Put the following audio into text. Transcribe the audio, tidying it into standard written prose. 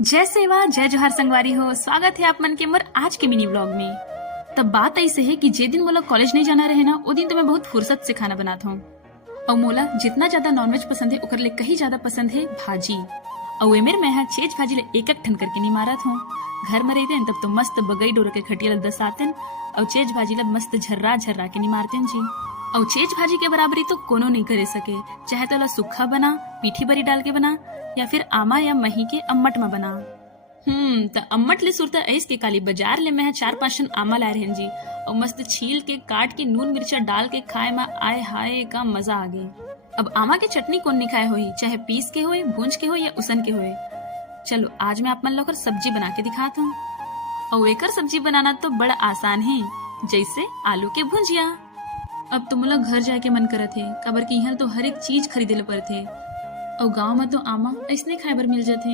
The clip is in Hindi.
जय सेवा जय जोहार संगवारी हो। स्वागत है आप मन के मोर आज के मिनी व्लॉग में। तब बात ऐसे है कि जे दिन मोला कॉलेज नहीं जाना रहे ना वो दिन तो मैं बहुत फुर्सत से खाना बनाता हूँ। और मोला जितना ज्यादा नॉनवेज पसंद है उकर ले कहीं ज्यादा पसंद है भाजी। और एमेर मैं यहाँ चेज भाजी ले एक एक ठन करके नहीं मारत हूँ। घर में रहते तब तो मस्त बगई डोर के खटिया दस आते और चेज भाजी ला मस्त झर्रा झर्रा के नहीं मारते जी। और चेज भाजी के बराबरी तो कोनो नहीं करे सके, चाहे तो ला सूखा बना, पीठी बरी डाल के बना या फिर आमा या मही के अम्मट में बना। त अम्मट ले सुरता ऐस के काली बाजार ले मैं 4-5 टन आमा लाए रहन जी और मस्त छील के काट के नून मिर्चा डाल के खाए में आए हाय का मजा आ गई। अब आमा के चटनी कौन नहीं खाए होई, चाहे पीस के होए, भूंज के होए या उसन के होए। चलो आज मैं आप मन लोग सब्जी बना के दिखाता हूँ। और एकर सब्जी बनाना तो बड़ा आसान है, जैसे आलू के भुंजिया। अब तुम लोग घर जाके मन करत है काबर की यहाँ तो हर एक चीज खरीदे ले पड़थे और गाँव में तो आमा ऐसने खाए बर मिल जाते।